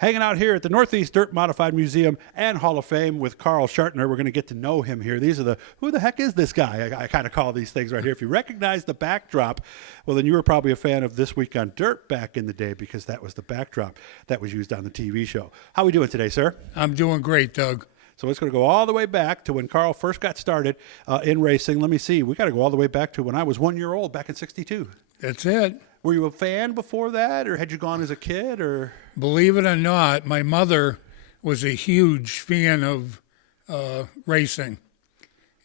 Hanging out here at the Northeast Dirt Modified Museum and Hall of Fame with Karl Schartner. We're going to get to know him here. These are who the heck is this guy? I kind of call these things right here. If you recognize the backdrop, well, then you were probably a fan of This Week on Dirt back in the day because that was the backdrop that was used on the TV show. How are we doing today, sir? I'm doing great, Doug. So it's going to go all the way back to when Karl first got started in racing. Let me see. We got to go all the way back to when I was 1 year old back in '62. That's it. Were you a fan before that, or had you gone as a kid, or? Believe it or not, my mother was a huge fan of racing,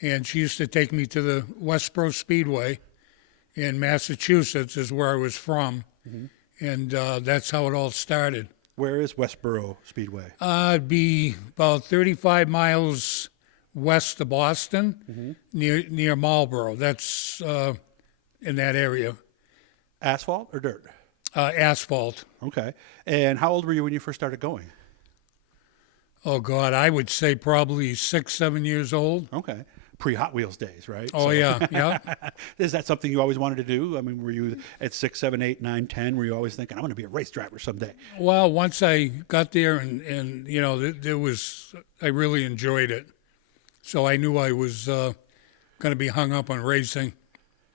and she used to take me to the Westboro Speedway in Massachusetts, is where I was from, and that's how it all started. Where is Westboro Speedway? It'd be about 35 miles west of Boston, near Marlboro. That's in that area. Asphalt or dirt? Asphalt. Okay. And how old were you when you first started going? Oh, God, I would say probably 6, 7 years old. Okay. Pre-Hot Wheels days, right? Oh, yeah, yeah. Is that something you always wanted to do? I mean, were you at 6, 7, 8, 9, 10, were you always thinking, I'm going to be a race driver someday? Well, once I got there and you know, I really enjoyed it. So I knew I was going to be hung up on racing.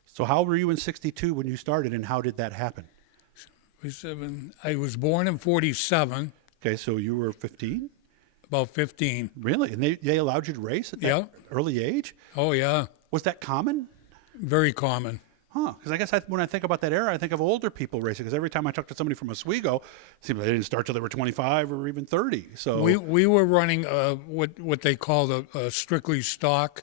So how old were you in '62 when you started, and how did that happen? I was born in 47. Okay, so you were 15? About 15. Really? And they allowed you to race at that early age? Oh, yeah. Was that common? Very common. Huh. Because I guess when I think about that era, I think of older people racing. Because every time I talk to somebody from Oswego, it seems like they didn't start till they were 25 or even 30. So we were running what they called a strictly stock.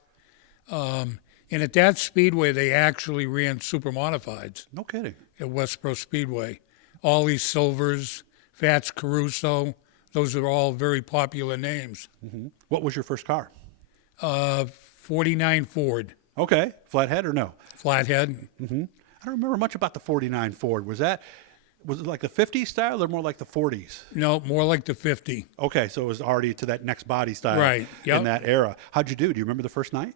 And at that speedway, they actually ran super modifieds. No kidding. At Westboro Speedway. Ollie Silvers, Fats Caruso, those are all very popular names. What was your first car? 49 Ford. Okay. Flathead or no? Flathead. I don't remember much about the 49 Ford. Was it like the 50 style or more like the 40s? No, more like the 50. Okay, so it was already to that next body style Right, yep. in that era. How'd you do? Do you remember the first night?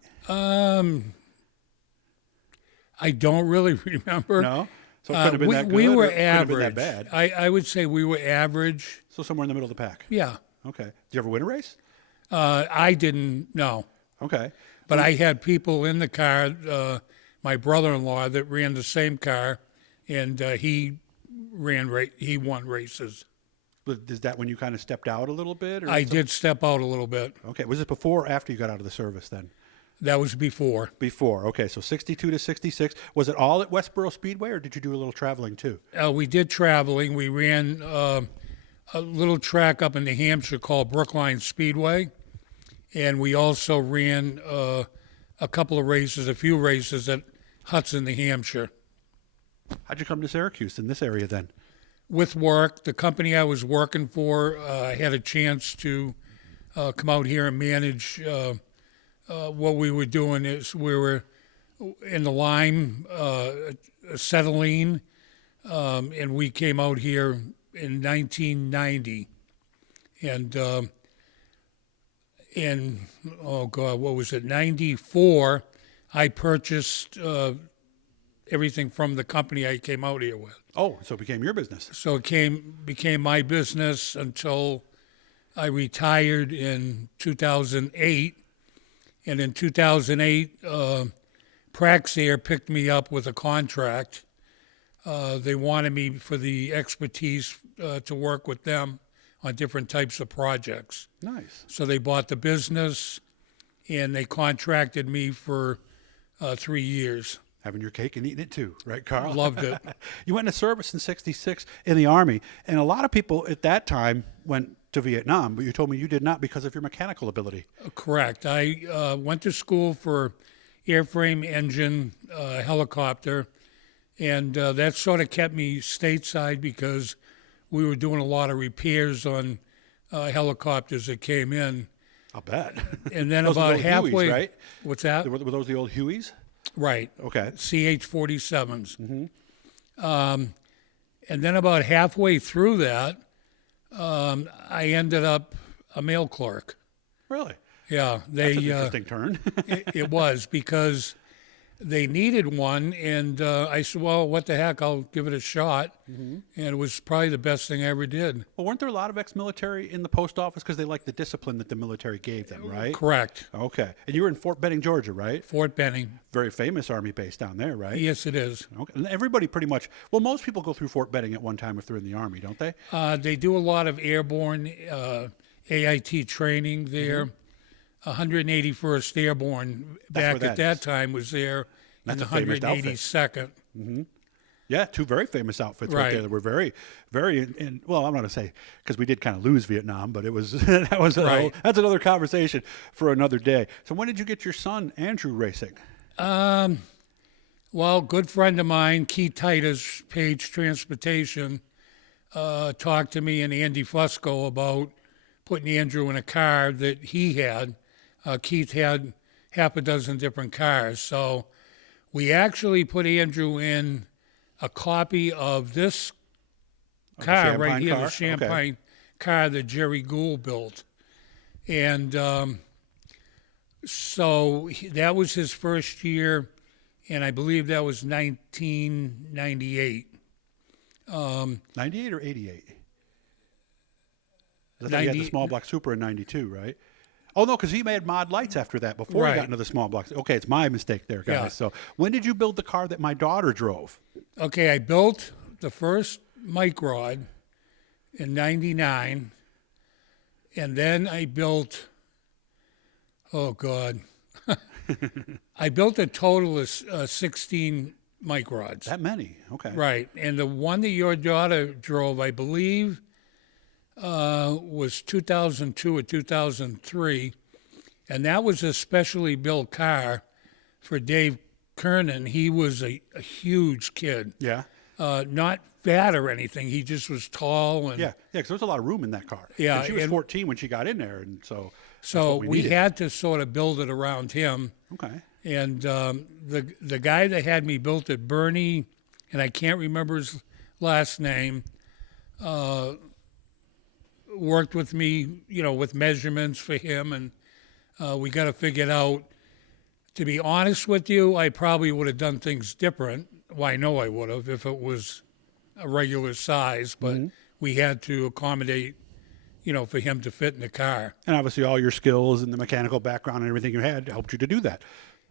I don't really remember. No? So it couldn't have been that good? We were or it couldn't have average. been that bad? I would say we were average. So somewhere in the middle of the pack? Yeah. Okay. Did you ever win a race? I didn't, no. Okay. But I had people in the car, my brother-in-law that ran the same car, and he won races. But is that when you kind of stepped out a little bit? Or I did step out a little bit. Okay. Was it before or after you got out of the service then? That was before. Before. Okay. So 62 to 66. Was it all at Westboro Speedway or did you do a little traveling too? We did traveling. We ran a little track up in New Hampshire called Brookline Speedway. And we also ran a few races at Hudson, New Hampshire. How'd you come to Syracuse in this area then? With work, the company I was working for had a chance to come out here and manage. What we were doing is we were in the lime, acetylene, and we came out here in 1990. And in, oh God, what was it, 94, I purchased everything from the company I came out here with. Oh, so it became your business. So it became my business until I retired in 2008. And in 2008, Praxair picked me up with a contract. They wanted me for the expertise to work with them on different types of projects. Nice. So they bought the business, and they contracted me for 3 years. Having your cake and eating it too, right, Karl? Loved it. You went into service in '66 in the Army, and a lot of people at that time went to Vietnam, but you told me you did not because of your mechanical ability. Correct. I went to school for airframe engine helicopter, and that sort of kept me stateside because we were doing a lot of repairs on helicopters that came in. I'll bet. And then those about are the old halfway, Hueys, right? What's that? Were those the old Hueys? Right. Okay. CH-47s. And then about halfway through that, I ended up a mail clerk. Really? Yeah, That's an interesting turn. it was because they needed one, and I said, well, what the heck, I'll give it a shot. And it was probably the best thing I ever did. Well, weren't there a lot of ex-military in the post office because they liked the discipline that the military gave them, right? Correct. Okay. And you were in Fort Benning, Georgia, right? Fort Benning. Very famous Army base down there, right? Yes, it is. Okay. And everybody pretty much, well, most people go through Fort Benning at one time if they're in the Army, don't they? They do a lot of airborne AIT training there. 181st Airborne back at that time was there in the 182nd. Yeah, two very famous outfits right there that were very, very, well, I'm not going to say, because we did kind of lose Vietnam, but it was, that's another conversation for another day. So when did you get your son, Andrew, racing? Well, good friend of mine, Keith Titus, Page Transportation, talked to me and Andy Fusco about putting Andrew in a car that he had. Keith had half a dozen different cars. So we actually put Andrew in a copy of this car right here, the Champagne car that Jerry Gould built. And so that was his first year, and I believe that was 1998. 98 or 88? I thought he had the small block Super in 92, right? Oh, no, because he made mod lights after that before he got into the small blocks. Okay, it's my mistake there, guys. Yeah. So when did you build the car that my daughter drove? Okay, I built the first mic rod in 99, and then I built, oh, God. I built a total of 16 mic rods. That many? Okay. Right, and the one that your daughter drove, I believe, was 2002 or 2003, and that was a specially built car for Dave Kernan. He was a huge kid. Yeah. Not fat or anything. He just was tall. And yeah, because there was a lot of room in that car. Yeah. And she was 14 when she got in there, and so we had to sort of build it around him. Okay. And the guy that had me built it, Bernie, and I can't remember his last name, worked with me, with measurements for him, and we got to figure it out. To be honest with you, I probably would have done things different. Well, I know I would have if it was a regular size, but we had to accommodate, for him to fit in the car. And obviously all your skills and the mechanical background and everything you had helped you to do that.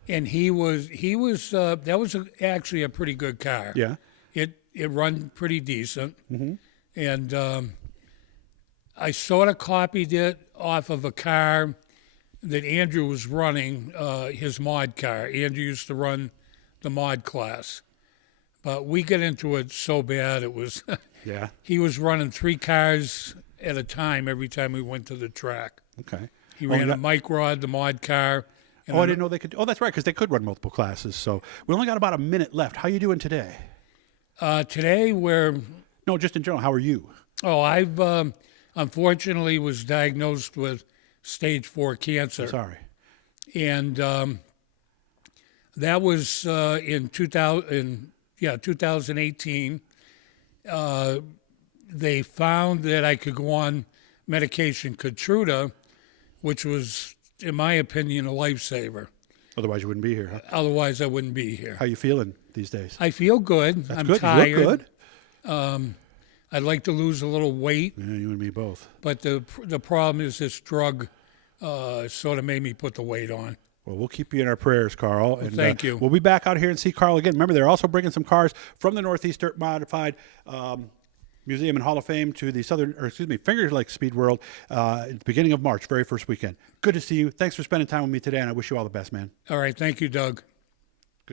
And that was actually a pretty good car. Yeah. It run pretty decent. And I sort of copied it off of a car that Andrew was running, his mod car. Andrew used to run the mod class. But we got into it so bad, it was, yeah. He was running 3 cars at a time every time we went to the track. Okay. He ran a mic rod, the mod car. I didn't know they could. Oh, that's right, because they could run multiple classes. So we only got about a minute left. How are you doing today? Today No, just in general, how are you? Oh, I've unfortunately was diagnosed with stage 4 cancer. I'm sorry. And that was in 2018. They found that I could go on medication Keytruda, which was, in my opinion, a lifesaver. Otherwise, you wouldn't be here, huh? Otherwise, I wouldn't be here. How are you feeling these days? I feel good. That's I'm good. tired. You look good. I'd like to lose a little weight. Yeah, you and me both. But the problem is this drug sort of made me put the weight on. Well, we'll keep you in our prayers, Karl. Well, thank you. We'll be back out here and see Karl again. Remember, they're also bringing some cars from the Northeast Dirt Modified Museum and Hall of Fame to the Finger Lakes Speed World at the beginning of March, very first weekend. Good to see you. Thanks for spending time with me today, and I wish you all the best, man. All right. Thank you, Doug.